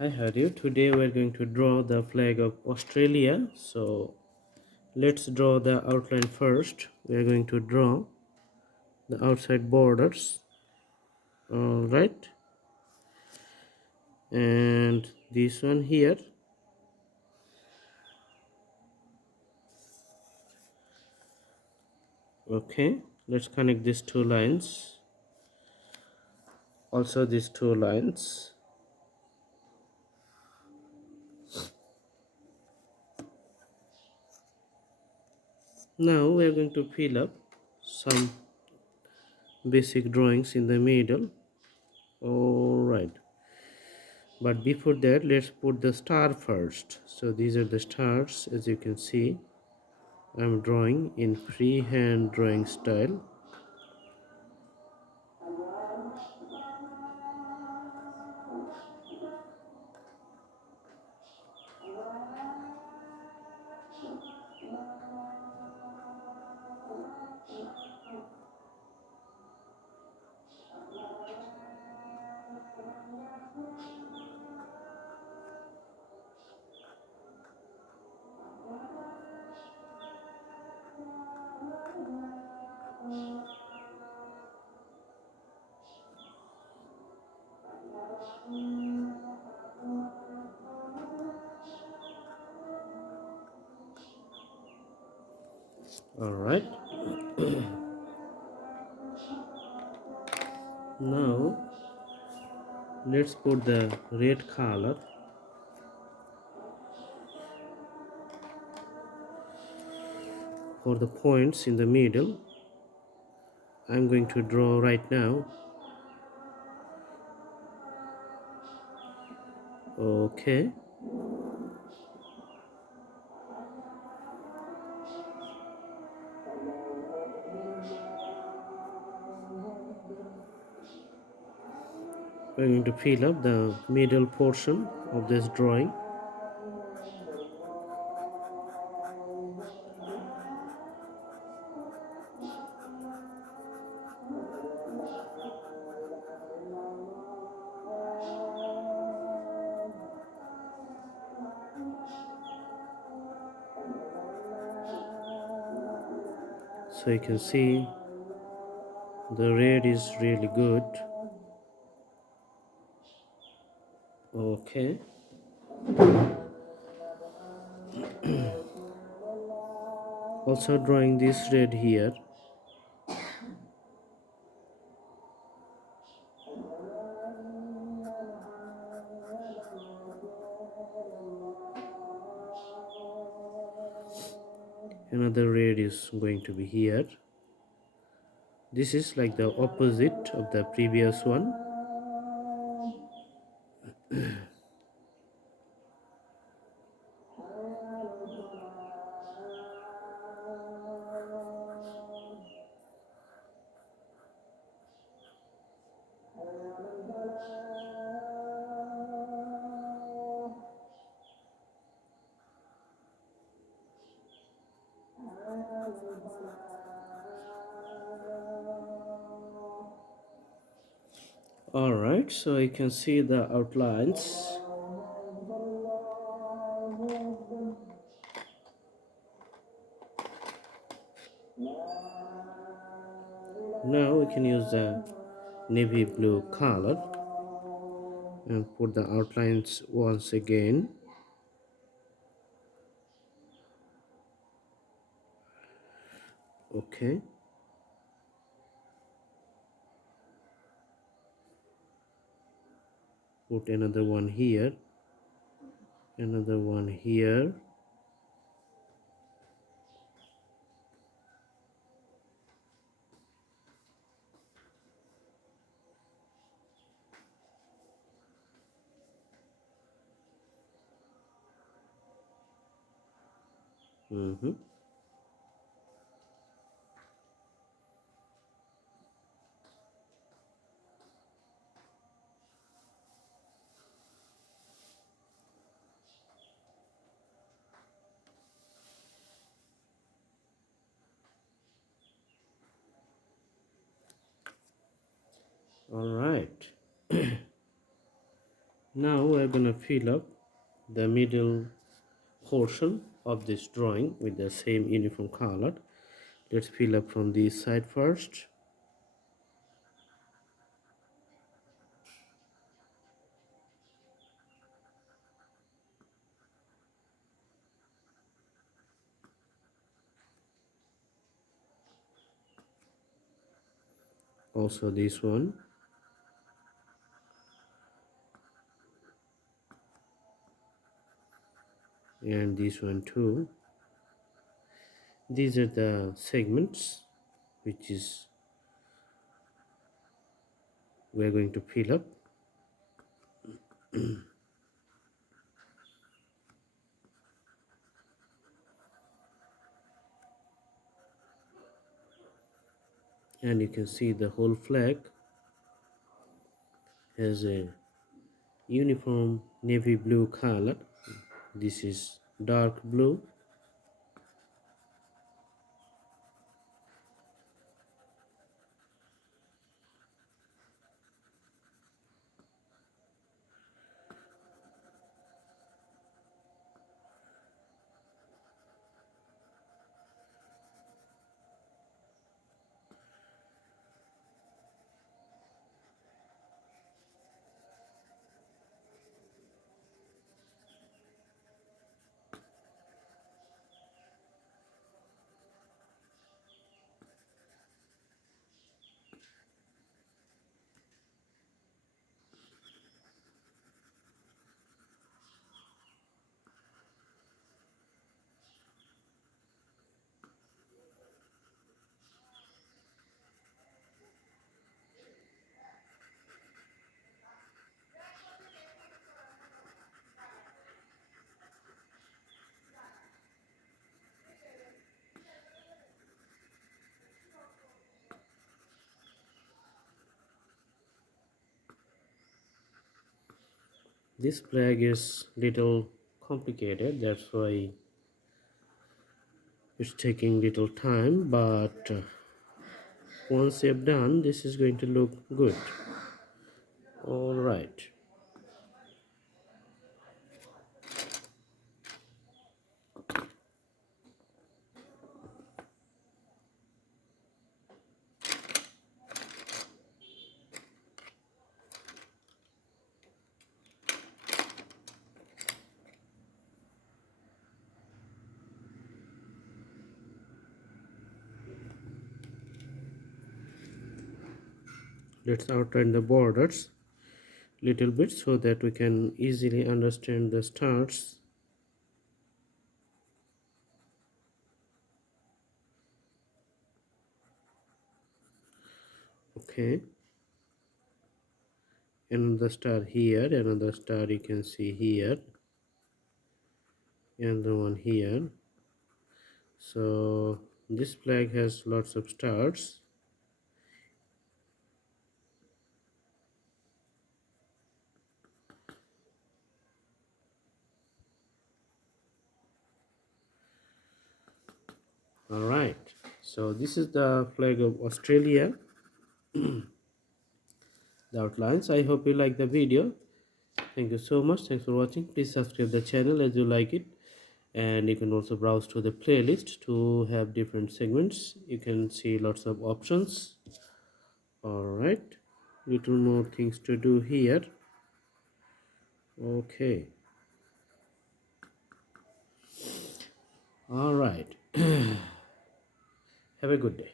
Hi, how are you? Today we're going to draw the flag of Australia. So let's draw the outline first. We're going to draw the outside borders. All right, and this one here. Okay, let's connect these two lines. Also, these two lines. Now we're going to fill up some basic drawings in the middle. All right, but before that, let's put the star first. So these are the stars, as you can see. I'm drawing in freehand drawing style. All right, now let's put the red color for the points in the middle. I'm going to draw right now. Okay, I'm going to fill up the middle portion of this drawing. So you can see the red is really good. Okay, also drawing this red here. Another red is going to be here. This is like the opposite of the previous one. All right, so you can see the outlines. Now we can use the navy blue color and put the outlines once again. Okay, put another one here, another one here. All right, Now we're gonna fill up the middle portion of this drawing with the same uniform color. Let's fill up from this side first. Also this one, and this one too. These are the segments which is we're going to fill up. And you can see the whole flag has a uniform navy blue color. This is dark blue. This flag is little complicated, that's why it's taking little time, but once you've done, this is going to look good. All right. Let's outline the borders little bit so that we can easily understand the stars. Okay, another star here, another star you can see here, another one here. So this flag has lots of stars. All right, so this is the flag of Australia, the outlines. I hope you like the video. Thank you so much. Thanks for watching. Please subscribe the channel as you like it, and you can also browse to the playlist to have different segments. You can see lots of options. All right, little more things to do here. Okay, all right. Have a good day.